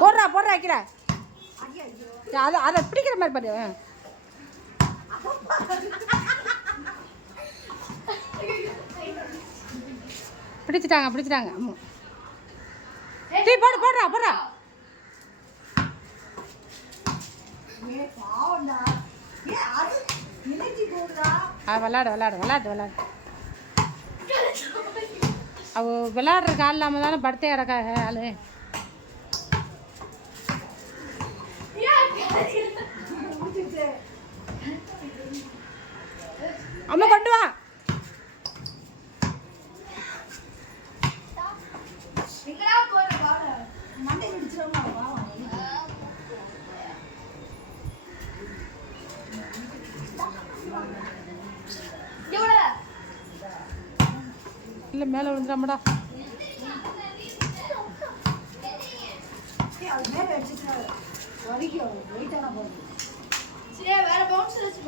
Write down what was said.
போடுறா போடுறா வைக்கிறா அதை பிடிக்கிற மாதிரி பாரு. பிடிச்சிட்டாங்க டீ போடுறா போடுறா. விளாடு அவ விளையாடுறதுக்கு ஆள் இல்லாமல் தானே படுத்தே கிடக்காக ஆளு. அம்மா கொண்டு வா. இல்லை மேலே விழுந்துடாமடா. வேற பவுன்ஸ் வச்சு